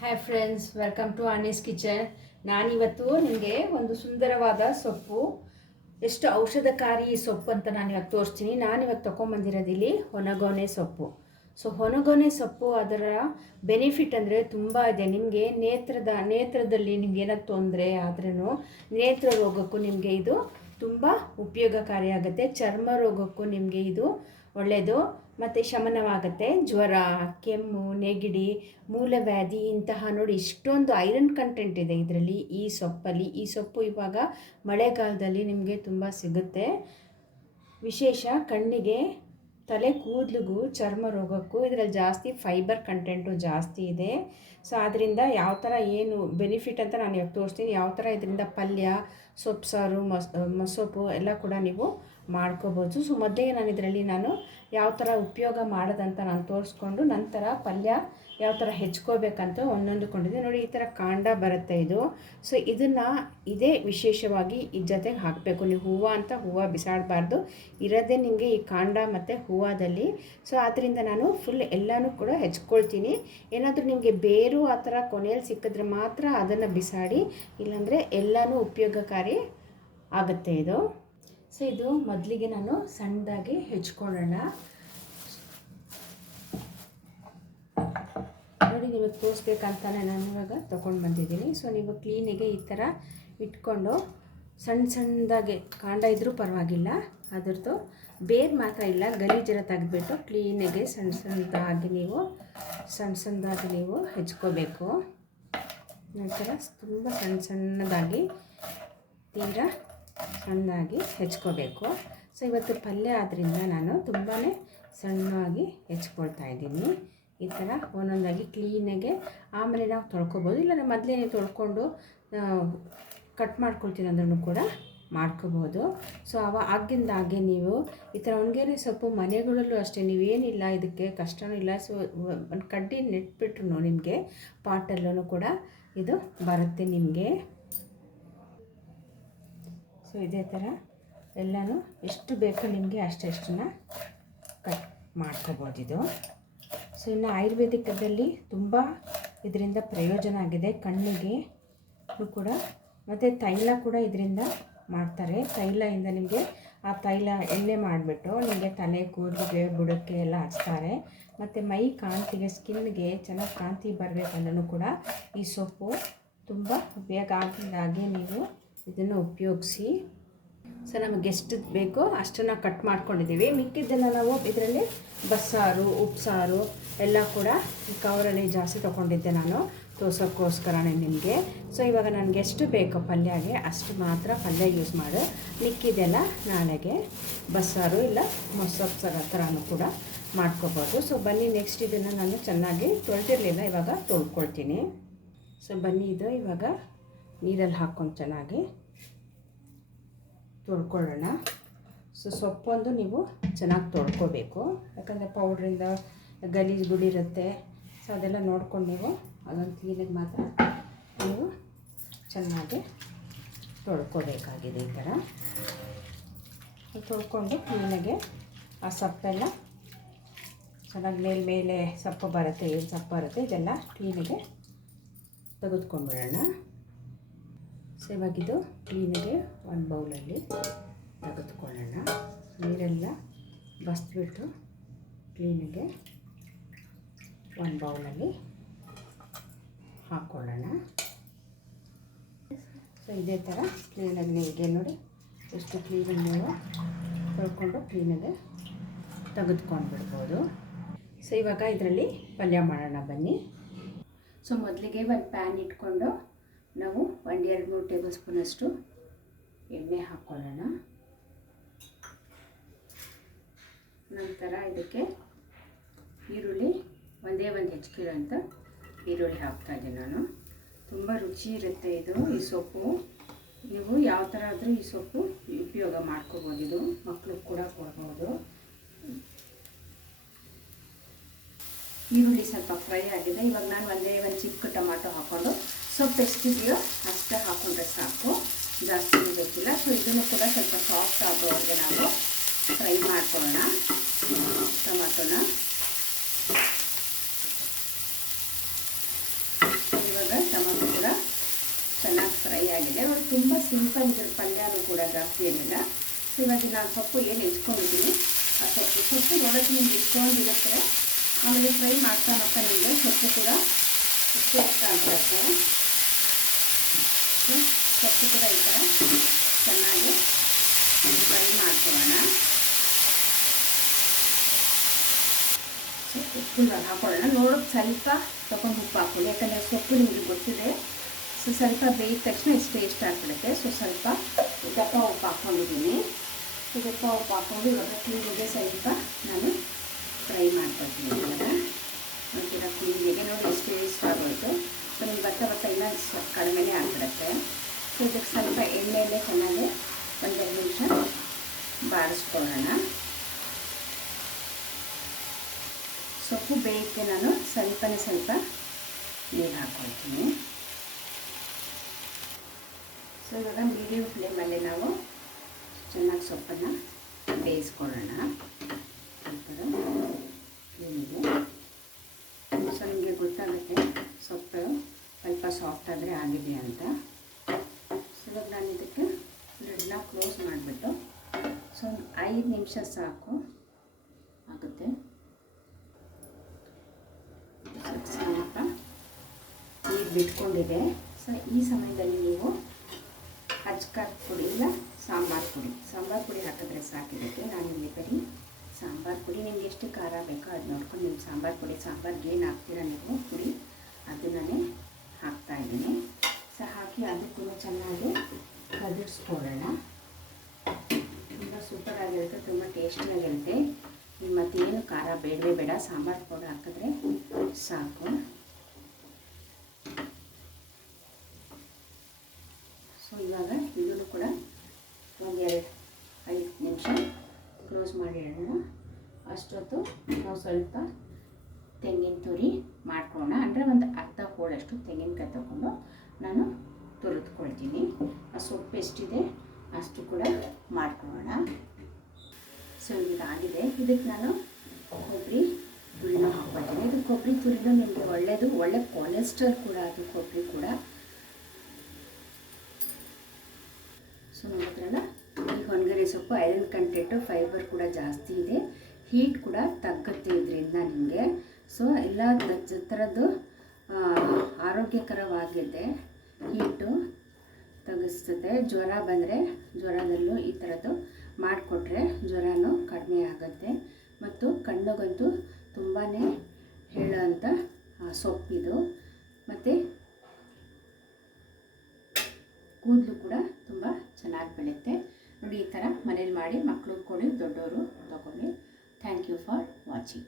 Hi friends, welcome to Annie's kitchen. ನಾನಿವತ್ತು ನಿಮಗೆ ಒಂದು ಸುಂದರವಾದ ಸೊಪ್ಪು, ಎಷ್ಟು ಔಷಧಕಾರಿ ಸೊಪ್ಪು ಅಂತ ನಾನು ಇವಾಗ ತೋರಿಸ್ತೀನಿ. ನಾನಿವಾಗ ತೊಗೊಂಬಂದಿರೋದಿಲ್ಲಿ ಹೊನಗೊನೆ ಸೊಪ್ಪು. ಸೊ ಹೊನಗೊನೆ ಸೊಪ್ಪು ಅದರ ಬೆನಿಫಿಟ್ ಅಂದರೆ ತುಂಬ ಇದೆ. ನಿಮಗೆ ನೇತ್ರದಲ್ಲಿ ನಿಮ್ಗೆ ಏನಾದ್ರು ತೊಂದರೆ ಆದ್ರೂ ನೇತ್ರ ರೋಗಕ್ಕೂ ನಿಮಗೆ ಇದು ತುಂಬ ಉಪಯೋಗಕಾರಿಯಾಗುತ್ತೆ. ಚರ್ಮ ರೋಗಕ್ಕೂ ನಿಮಗೆ ಇದು ಒಳ್ಳೆಯದು ಮತ್ತು ಶಮನವಾಗುತ್ತೆ. ಜ್ವರ, ಕೆಮ್ಮು, ನೆಗಡಿ, ಮೂಲವ್ಯಾಧಿ ಇಂತಹ ನೋಡಿ ಇಷ್ಟೊಂದು ಐರನ್ ಕಂಟೆಂಟ್ ಇದೆ ಇದರಲ್ಲಿ, ಈ ಸೊಪ್ಪಲ್ಲಿ. ಈ ಸೊಪ್ಪು ಇವಾಗ ಮಳೆಗಾಲದಲ್ಲಿ ನಿಮಗೆ ತುಂಬ ಸಿಗುತ್ತೆ. ವಿಶೇಷ ಕಣ್ಣಿಗೆ, ತಲೆ ಕೂದಲಿಗೂ, ಚರ್ಮ ರೋಗಕ್ಕೂ ಇದರಲ್ಲಿ ಜಾಸ್ತಿ ಫೈಬರ್ ಕಂಟೆಂಟು ಜಾಸ್ತಿ ಇದೆ. ಸೊ ಆದ್ದರಿಂದ ಯಾವ ಥರ ಏನು ಬೆನಿಫಿಟ್ ಅಂತ ನಾನು ಇವಾಗ ತೋರಿಸ್ತೀನಿ. ಯಾವ ಥರ ಇದರಿಂದ ಪಲ್ಯ, ಸೊಪ್ಪು ಸಾರು, ಮೊಸೊಪ್ಪು ಎಲ್ಲ ಕೂಡ ನೀವು ಮಾಡ್ಕೋಬೋದು. ಸೊ ಮೊದಲಿಗೆ ನಾನು ಯಾವ ಥರ ಉಪಯೋಗ ಮಾಡೋದಂತ ನಾನು ತೋರಿಸ್ಕೊಂಡು ನಂತರ ಪಲ್ಯ ಯಾವ ಥರ ಹೆಚ್ಕೋಬೇಕಂತ ಒಂದೊಂದುಕೊಂಡಿದ್ದೆ ನೋಡಿ. ಈ ಥರ ಕಾಂಡ ಬರುತ್ತೆ ಇದು. ಸೊ ಇದನ್ನು ಇದೇ ವಿಶೇಷವಾಗಿ ಈ ಜೊತೆಗೆ ಹಾಕಬೇಕು. ನೀವು ಹೂವು ಬಿಸಾಡಬಾರ್ದು, ಇರೋದೇ ನಿಮಗೆ ಈ ಕಾಂಡ ಮತ್ತು ಹೂವದಲ್ಲಿ. ಸೊ ಆದ್ದರಿಂದ ನಾನು ಫುಲ್ ಎಲ್ಲನೂ ಕೂಡ ಹೆಚ್ಕೊಳ್ತೀನಿ. ಏನಾದರೂ ನಿಮಗೆ ಬೇರು ಆ ಥರ ಕೊನೆಯಲ್ಲಿ ಸಿಕ್ಕಿದ್ರೆ ಮಾತ್ರ ಅದನ್ನು ಬಿಸಾಡಿ, ಇಲ್ಲಾಂದರೆ ಎಲ್ಲನೂ ಉಪಯೋಗಕಾರಿ ಆಗುತ್ತೆ ಇದು. ಸೊ ಇದು ಮೊದಲಿಗೆ ನಾನು ಸಣ್ಣದಾಗಿ ಹೆಚ್ಕೊಳ್ಳೋಣ. ನೋಡಿ, ನಿಮಗೆ ತೋರಿಸ್ಬೇಕಂತಾನೆ ನಾನು ಇವಾಗ ತೊಗೊಂಡು ಬಂದಿದ್ದೀನಿ. ಸೊ ನೀವು ಕ್ಲೀನಿಗೆ ಈ ಥರ ಇಟ್ಕೊಂಡು ಸಣ್ಣದಾಗಿ ಕಾಂಡ ಇದ್ದರೂ ಪರವಾಗಿಲ್ಲ, ಅದರದ್ದು ಬೇರು ಮಾತ್ರ ಇಲ್ಲ, ಗಲೀಜೆಲ್ಲ ತೆಗೆದ್ಬಿಟ್ಟು ಕ್ಲೀನಿಗೆ ಸಣ್ಣದಾಗಿ ನೀವು ಹೆಚ್ಕೋಬೇಕು. ನಂತರ ತುಂಬ ಸಣ್ಣದಾಗಿ ತೀರಾ ಸಣ್ಣದಾಗಿ ಹೆಚ್ಕೋಬೇಕು. ಸೊ ಇವತ್ತು ಪಲ್ಯ ಆದ್ದರಿಂದ ನಾನು ತುಂಬಾ ಸಣ್ಣದಾಗಿ ಹೆಚ್ಕೊಳ್ತಾ ಇದ್ದೀನಿ. ಈ ಥರ ಒಂದೊಂದಾಗಿ ಕ್ಲೀನಾಗೆ ಆಮೇಲೆ ನಾವು ತೊಳ್ಕೊಬೋದು, ಇಲ್ಲ ನಾವು ಮೊದಲೇ ತೊಳ್ಕೊಂಡು ಕಟ್ ಮಾಡ್ಕೊಳ್ತೀನಿ ಅಂದ್ರೂ ಕೂಡ ಮಾಡ್ಕೋಬೋದು. ಸೊ ಆಗಿಂದಾಗೆ ನೀವು ಈ ಥರ ಒಣಗೇರಿ ಸೊಪ್ಪು ಮನೆಗಳಲ್ಲೂ ಅಷ್ಟೇ, ನೀವೇನಿಲ್ಲ ಇದಕ್ಕೆ ಕಷ್ಟನೂ ಇಲ್ಲ. ಸೊ ಒಂದು ಕಡ್ಡಿ ನೆಟ್ಬಿಟ್ರು ನಿಮಗೆ ಪಾಟಲ್ಲೂ ಕೂಡ ಇದು ಬರುತ್ತೆ ನಿಮಗೆ. ಸೊ ಇದೇ ಥರ ಎಲ್ಲನೂ ಎಷ್ಟು ಬೇಕೋ ನಿಮಗೆ ಅಷ್ಟನ್ನು ಕಟ್ ಮಾಡ್ಕೋಬೋದು ಇದು. ಸೊ ಇನ್ನು ಆಯುರ್ವೇದಿಕದಲ್ಲಿ ತುಂಬ ಇದರಿಂದ ಪ್ರಯೋಜನ ಆಗಿದೆ, ಕಣ್ಣಿಗೆ ಕೂಡ. ಮತ್ತು ತೈಲ ಕೂಡ ಇದರಿಂದ ಮಾಡ್ತಾರೆ. ತೈಲದಿಂದ ನಿಮಗೆ ಆ ತೈಲ ಎಣ್ಣೆ ಮಾಡಿಬಿಟ್ಟು ನಿಮಗೆ ತಲೆ ಕೂದಲಿಗೆ, ಬುಡಕ್ಕೆ ಎಲ್ಲ ಹಚ್ತಾರೆ. ಮತ್ತು ಮೈ ಕಾಂತಿಗೆ, ಸ್ಕಿನ್ಗೆ ಚೆನ್ನಾಗಿ ಕಾಂತಿ ಬರಬೇಕಂದ್ರೂ ಕೂಡ ಈ ಸೊಪ್ಪು ತುಂಬ ಉಪಯೋಗ ಆಗಿದ್ದಾಗೆ ನೀವು ಇದನ್ನು ಉಪಯೋಗಿಸಿ. ಸೊ ನಮಗೆ ಎಷ್ಟು ಬೇಕೋ ಅಷ್ಟನ್ನು ಕಟ್ ಮಾಡ್ಕೊಂಡಿದ್ದೀವಿ. ಮಿಕ್ಕಿದ್ದನ್ನು ನಾವು ಇದರಲ್ಲಿ ಬಸ್ಸಾರು, ಉಪ್ಸಾರು ಎಲ್ಲ ಕೂಡ ಕವರಲ್ಲಿ ಜಾಸ್ತಿ ತೊಗೊಂಡಿದ್ದೆ ನಾನು ತೋರ್ಸೋಕ್ಕೋಸ್ಕರನೇ ನಿಮಗೆ. ಸೊ ಇವಾಗ ನನಗೆ ಎಷ್ಟು ಬೇಕೋ ಪಲ್ಯಗೆ ಅಷ್ಟು ಮಾತ್ರ ಪಲ್ಯ ಯೂಸ್ ಮಾಡು, ಮಿಕ್ಕಿದೆಲ್ಲ ನಾಳೆಗೆ ಬಸ್ಸಾರು ಇಲ್ಲ ಮೊಸೊಪ್ಪು ಥರನೂ ಕೂಡ ಮಾಡ್ಕೋಬೋದು. ಸೊ ಬನ್ನಿ, ನೆಕ್ಸ್ಟ್ ಇದನ್ನು ನಾನು ಚೆನ್ನಾಗಿ ತೊಳೆದಿರಲಿಲ್ಲ, ಇವಾಗ ತೊಳ್ಕೊಳ್ತೀನಿ. ಸೊ ಬನ್ನಿ, ಇದು ಇವಾಗ ನೀರಲ್ಲಿ ಹಾಕ್ಕೊಂಡು ಚೆನ್ನಾಗಿ ತೊಳ್ಕೊಳ್ಳೋಣ. ಸೊ ಸೊಪ್ಪೊಂದು ನೀವು ಚೆನ್ನಾಗಿ ತೊಳ್ಕೊಬೇಕು, ಯಾಕಂದರೆ ಪೌಡ್ರಿಂದ ಗಲೀಜು ಗುಡಿರುತ್ತೆ. ಸೊ ಅದೆಲ್ಲ ನೋಡ್ಕೊಂಡು ನೀವು ಅದೊಂದು ಕ್ಲೀನಿಗೆ ಮಾತ್ರ ನೀವು ಚೆನ್ನಾಗಿ ತೊಳ್ಕೊಬೇಕಾಗಿದೆ. ಈ ಥರ ತೊಳ್ಕೊಂಡು ಕ್ಲೀನಾಗೆ ಆ ಸೊಪ್ಪೆಲ್ಲ ಚೆನ್ನಾಗಿ ಮೇಲೆ ಸೊಪ್ಪು ಬರುತ್ತೆ, ಏನು ಸೊಪ್ಪು ಬರುತ್ತೆ ಇದೆಲ್ಲ ಕ್ಲೀನಾಗೆ ತೆಗೆದುಕೊಂಡ್ಬಿಡೋಣ. ಸೊ ಇವಾಗಿದು ಕ್ಲೀನಾಗೆ ಒಂದು ಬೌಲಲ್ಲಿ ತೆಗೆದುಕೊಳ್ಳೋಣ. ನೀರೆಲ್ಲ ಬಸ್ಬಿಟ್ಟು ಕ್ಲೀನಾಗೆ ಒಂದು ಬೌಲಲ್ಲಿ ಹಾಕ್ಕೊಳ್ಳೋಣ. ಸೊ ಇದೇ ಥರ ಕ್ಲೀನಾಗಿ ನೀರಿಗೆ ನೋಡಿ ಎಷ್ಟು ಕ್ಲೀನಾಗಿ ನೀವು ತೊಳ್ಕೊಂಡು ಕ್ಲೀನಾಗೆ ತೆಗೆದುಕೊಂಡು ಬಿಡ್ಬೋದು. ಸೊ ಇವಾಗ ಇದರಲ್ಲಿ ಪಲ್ಯ ಮಾಡೋಣ ಬನ್ನಿ. ಸೊ ಮೊದಲಿಗೆ ಒಂದು ಪ್ಯಾನ್ ಇಟ್ಕೊಂಡು ನಾವು 1-2-3 ಟೇಬಲ್ ಸ್ಪೂನಷ್ಟು ಎಣ್ಣೆ ಹಾಕ್ಕೊಳ್ಳೋಣ. ನಂತರ ಇದಕ್ಕೆ ಈರುಳ್ಳಿ ಒಂದೇ ಒಂದು ಹೆಚ್ಚಿರೋ ಅಂತ ಈರುಳ್ಳಿ ಹಾಕ್ತಾಯಿದ್ದೀನಿ ನಾನು. ತುಂಬ ರುಚಿ ಇರುತ್ತೆ ಇದು, ಈ ಸೊಪ್ಪು. ನೀವು ಯಾವ ಥರ ಆದರೂ ಈ ಸೊಪ್ಪು ಉಪಯೋಗ ಮಾಡ್ಕೋಬೋದು, ಇದು ಮಕ್ಕಳಿಗೆ ಕೂಡ ಕೊಡ್ಬೋದು. ಈರುಳ್ಳಿ ಸ್ವಲ್ಪ ಫ್ರೈ ಆಗಿದೆ. ಇವಾಗ ನಾನು ಒಂದು ಚಿಕ್ಕ ಟೊಮಾಟೊ ಹಾಕ್ಕೊಂಡು, ಸೊಪ್ಪು ಎಷ್ಟಿದೆಯೋ ಅಷ್ಟೇ ಹಾಕ್ಕೊಂಡ್ರೆ ಸಾಕು, ಜಾಸ್ತಿ ಬೇಕಿಲ್ಲ. ಸೊ ಇದನ್ನು ಕೂಡ ಸ್ವಲ್ಪ ಸಾಫ್ಟ್ ಆಗೋವರೆಗೆ ನಾವು ಫ್ರೈ ಮಾಡ್ಕೊಳ್ಳೋಣ ಟೊಮಾಟೊನ. ಆಗಿದೆ. ನೋಡಿ ತುಂಬ ಸಿಂಪಲ್ ಇದ್ರ ಪಲ್ಯನೂ ಕೂಡ ಜಾಸ್ತಿ ಏನಿಲ್ಲ. ಸೊ ಇವಾಗ ನಾನು ಸೊಪ್ಪು ಏನು ಹೆಚ್ಕೊಂಡಿದ್ದೀನಿ ಆ ಸೊಪ್ಪು ನೋಡೋಕ್ಕೆ ನಿಮ್ಗೆ ಇಷ್ಟೊಂದಿರುತ್ತೆ. ಆಮೇಲೆ ಫ್ರೈ ಮಾಡ್ತಾ ನಿಮಗೆ ಸೊಪ್ಪು ಕೂಡ ಇಷ್ಟೇ ಇಷ್ಟ ಆಗಿರುತ್ತೆ. ಸೊಪ್ಪು ಕೂಡ ಈ ಥರ ಚೆನ್ನಾಗಿ ಫ್ರೈ ಮಾಡ್ಕೊಳ್ಳೋಣ. ಉಪ್ಪು ಇವಾಗ ಹಾಕೊಳ್ಳೋಣ. ನೋಡೋಕ್ಕೆ ಸ್ವಲ್ಪ ತೊಗೊಂಡು ಉಪ್ಪು ಹಾಕೊಳ್ಳಿ, ಯಾಕಂದರೆ ಸೊಪ್ಪು ನಿಮಗೆ ಗೊತ್ತಿದೆ. ಸೊ ಸ್ವಲ್ಪ ಬೇಯಿದ ತಕ್ಷಣ ಇಷ್ಟು ಟೇಸ್ಟ್ ಆಗ್ಬಿಡುತ್ತೆ. ಸೊ ಸ್ವಲ್ಪ ದಪ್ಪ ಉಪ್ಪು ಹಾಕ್ಕೊಂಡಿದ್ದೀನಿ. ದಪ್ಪ ಉಪ್ಪು ಹಾಕ್ಕೊಂಡು ಇವಾಗ ಕ್ಲೀನಿಗೆ ಸ್ವಲ್ಪ ನಾನು ಫ್ರೈ ಮಾಡ್ಕೊಳ್ತೀನಿ. ಇವಾಗ ಒಂಥರ ಕ್ಲೀನಿಗೆ ನೋಡಿ ಎಷ್ಟು ಟೇಸ್ಟ್ ಆಗೋಯ್ತು. ಸೊ ನಿಮ್ಗೆ ಭತ್ತ ಇನ್ನೊಂದು ಸ್ವಲ್ಪ ಕಡಿಮೆನೇ ಆಗಿಬಿಡುತ್ತೆ. ಸೊ ಇದಕ್ಕೆ ಸ್ವಲ್ಪ ಎಣ್ಣೆಯಲ್ಲೇ ಚೆನ್ನಾಗಿ ಒಂದೆರಡು ನಿಮಿಷ ಬಾಡಿಸ್ಕೊಳ್ಳೋಣ. ಸೊಪ್ಪು ಬೇಯಕ್ಕೆ ನಾನು ಸ್ವಲ್ಪ ನೀರು ಹಾಕ್ಕೊಳ್ತೀನಿ. ಸೊ ಇವಾಗ ಮೀಡಿಯಮ್ ಫ್ಲೇಮಲ್ಲಿ ನಾವು ಚೆನ್ನಾಗಿ ಸೊಪ್ಪನ್ನು ಬೇಯಿಸ್ಕೊಳ್ಳೋಣ. ಕ್ಲೀನಿಗೆ ಸೊ ನಿಮಗೆ ಗೊತ್ತಾಗುತ್ತೆ ಸೊಪ್ಪು ಸ್ವಲ್ಪ ಸಾಫ್ಟ್ ಆದರೆ ಆಗಿದೆ ಅಂತ. ಸೊ ಇವಾಗ ನಾನು ಇದಕ್ಕೆ ಲಿಡ್ನ ಕ್ಲೋಸ್ ಮಾಡಿಬಿಟ್ಟು ಸೊ ಒಂದು 5 ನಿಮಿಷ ಸಾಕು ಆಗುತ್ತೆ. ಸ್ವಲ್ಪ ನೀರು ಬಿಟ್ಕೊಂಡಿದೆ. ಸೊ ಈ ಸಮಯದಲ್ಲಿ ನೀವು ಅಜ್ಕಾರದ ಪುಡಿ ಇಲ್ಲ ಸಾಂಬಾರು ಪುಡಿ ಹಾಕಿದ್ರೆ ಸಾಕಿರುತ್ತೆ. ನಾನಿಲ್ಲಿ ಬರೀ ಸಾಂಬಾರು ಪುಡಿ ನಿಮ್ಗೆ ಎಷ್ಟು ಖಾರ ಬೇಕೋ ಅದು ನೋಡ್ಕೊಂಡು ನೀವು ಸಾಂಬಾರು ಪುಡಿ ಸಾಂಬಾರಿಗೆ ಏನು ಹಾಕ್ತೀರ ನೀವು ಪುಡಿ ಅದನ್ನೇ ಹಾಕ್ತಾಯಿದ್ದೀನಿ. ಸೊ ಹಾಕಿ ಅದಕ್ಕೂ ಚೆನ್ನಾಗಿ ಕದಿಸ್ಕೊಳ್ಳೋಣ. ತುಂಬ ಸೂಪರಾಗಿರುತ್ತೆ, ತುಂಬ ಟೇಸ್ಟಿಯಾಗಿರುತ್ತೆ. ನೀವು ಮತ್ತೇನು ಖಾರ ಬೇಡವೇ ಬೇಡ, ಸಾಂಬಾರು ಪೌಡರ್ ಹಾಕಿದ್ರೆ ಸಾಕು. ಸೊ ಇವಾಗ ಇದನ್ನು ಕೂಡ ಒಂದು 5 ನಿಮಿಷ ಕ್ಲೋಸ್ ಮಾಡಿ ಇಡೋಣ. ಅಷ್ಟೊತ್ತು ನಾವು ಸ್ವಲ್ಪ ತೆಂಗಿನ ತುರಿ ಮಾಡ್ಕೊಳ್ಳೋಣ. ಅಂದರೆ ಒಂದು ಅರ್ಧ ಹೋಳಷ್ಟು ತೆಂಗಿನಕಾಯಿ ತಗೊಂಡು ನಾನು ತುರಿದುಕೊಳ್ತೀನಿ. ಆ ಸೊಪ್ಪು ಎಷ್ಟಿದೆ ಅಷ್ಟು ಕೂಡ ಮಾಡ್ಕೊಳ್ಳೋಣ. ಸೊ ಇದಾಗಿದೆ. ಇದಕ್ಕೆ ನಾನು ಕೊಬ್ಬರಿ ತುರಿನ ಹಾಕ್ಕೊಳ್ತೀನಿ. ಇದು ಕೊಬ್ಬರಿ ತುರಿದು ನಿಮಗೆ ಒಳ್ಳೆಯದು, ಒಳ್ಳೆ ಕೊಲೆಸ್ಟ್ರಾಲ್ ಕೂಡ ಅದು ಕೊಬ್ಬರಿ ಕೂಡ. ಸೊ ನೋಡಿದ್ರಲ್ಲ, ಈ ಹೊನಗರಿ ಸೊಪ್ಪು ಐರನ್ ಕಂಟೆಂಟು ಫೈಬರ್ ಕೂಡ ಜಾಸ್ತಿ ಇದೆ, ಹೀಟ್ ಕೂಡ ತಗ್ಗುತ್ತೆ ಇದರಿಂದ ನಿಮಗೆ. ಸೊ ಎಲ್ಲ ಥರದ್ದು ಆರೋಗ್ಯಕರವಾಗಿದೆ, ಹೀಟು ತಗ್ಗಿಸ್ತದೆ. ಜ್ವರ ಬಂದರೆ ಜ್ವರದಲ್ಲೂ ಈ ಥರದ್ದು ಮಾಡಿಕೊಟ್ರೆ ಜ್ವರನೂ ಕಡಿಮೆ ಆಗುತ್ತೆ. ಮತ್ತು ಕಣ್ಣಿಗಂತೂ ತುಂಬಾ ಹೇಳೋಂಥ ಸೊಪ್ಪಿದು. ಮತ್ತು ಕೂದಲು ಕೂಡ ತುಂಬ ಚೆನ್ನಾಗಿ ಬೆಳೆಯುತ್ತೆ. ನೋಡಿ ಈ ಥರ ಮನೇಲಿ ಮಾಡಿ ಮಕ್ಕಳು ಕೊಡಿ, ದೊಡ್ಡವರು ತಗೊಳ್ಳಿ. Thank you for watching.